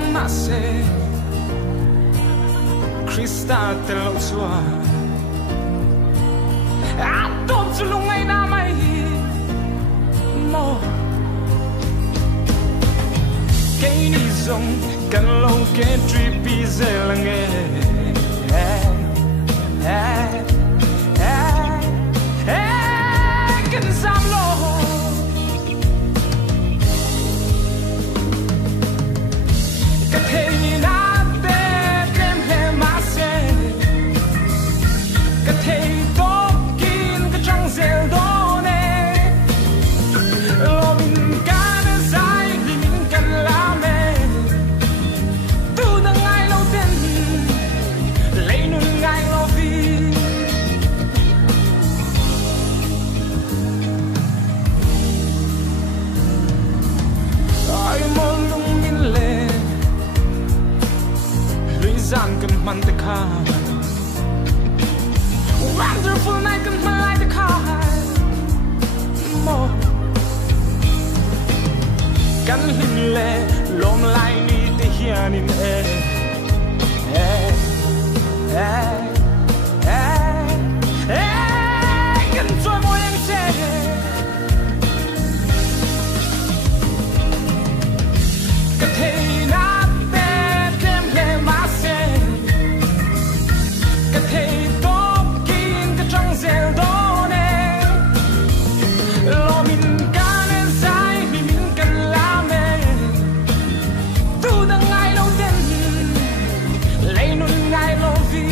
lang mà se Krista te lo xua Atom chu lung ai na mai mo Cái ni zong kan lo ke tripi zelange Kan sam lo Cái thế ni na te kem he ma se Cái thế to kin cái trăng zel do ne Lo min kan sai li min kan la me Tu na ngai lo ten lấy nun ngai lo vi Ai mo lung min le Lui zan kan man te kha Wonderful night kan man lai te kha Mo Kan hin le lom lai ni te hian in Kan trôi môi em che Cái thế na te kem le ma se Cái thế to kin cái trăng zel do ne Lo min kan sai mi min kan la me Tu na ngai lo ten lấy nun ngai lo vi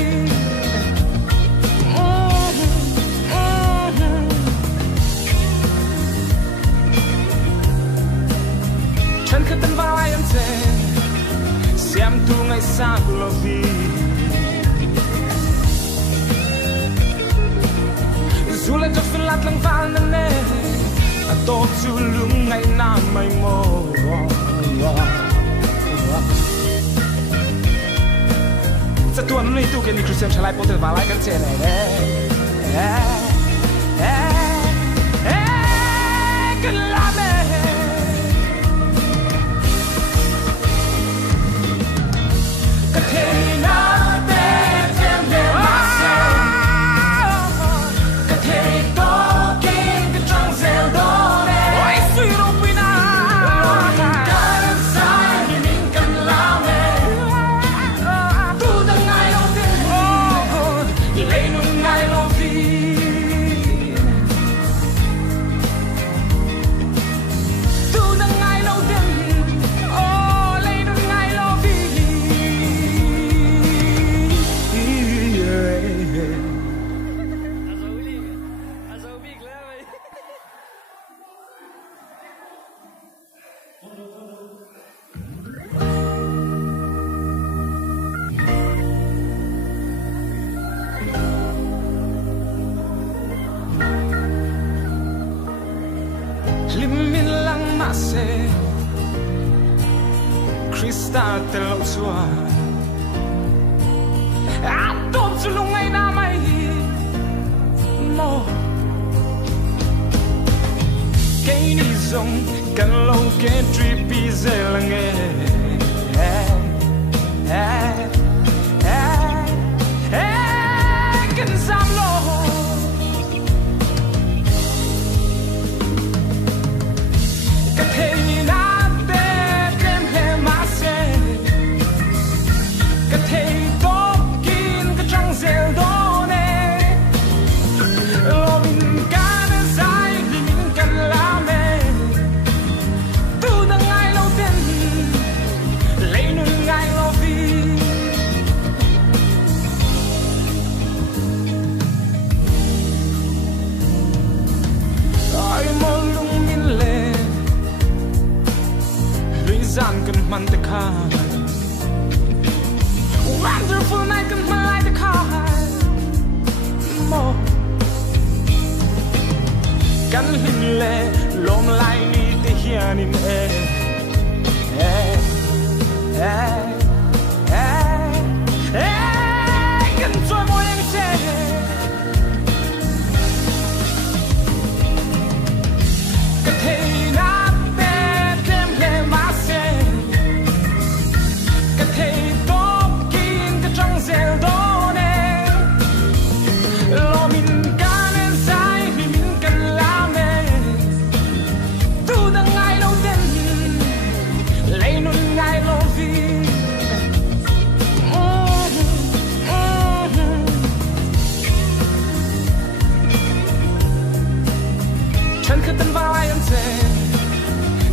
Chân khất tân vào ai em sẽ xem tu ngày xa của lo vi dù lên cho phiên lát lăng vào nè nè tô chu lung ngày nam mây mô Sa tuan ni tu ke ni Christian chalai pote va lai kan che ne kan la me Ka the na te kem le ma se Ka the to kin ka trăng zel do ne Oi sui ro pina Kan sai ni min kan la me Tu da ngai lo te lấy nun ngai lo vi Tu da ngai lo te lấy nun ngai lo vi Lim min lang ma se Krista te lo xua Atom chu lung ai na mai mo Cái ni zong kan lo ke tripi zelange Kan sam lo Cái thế ni na te kem he ma se Cái thế to kin cái trăng zel do ne Lo min kan sai li min kan la me Tu na ngai lo ten lấy nun ngai lo vi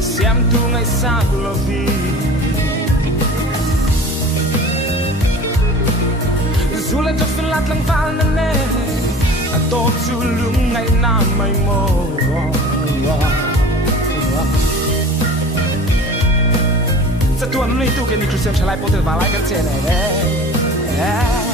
xem tu ngày xa lo vi dù là cho xuân lát lăng pha nâng nè tô chu lung ngày nam mây mồจะตัวนี้ตู้กันนี่คือเสียงชายไล่โปรเตอร์มาไล่กันเจนเลย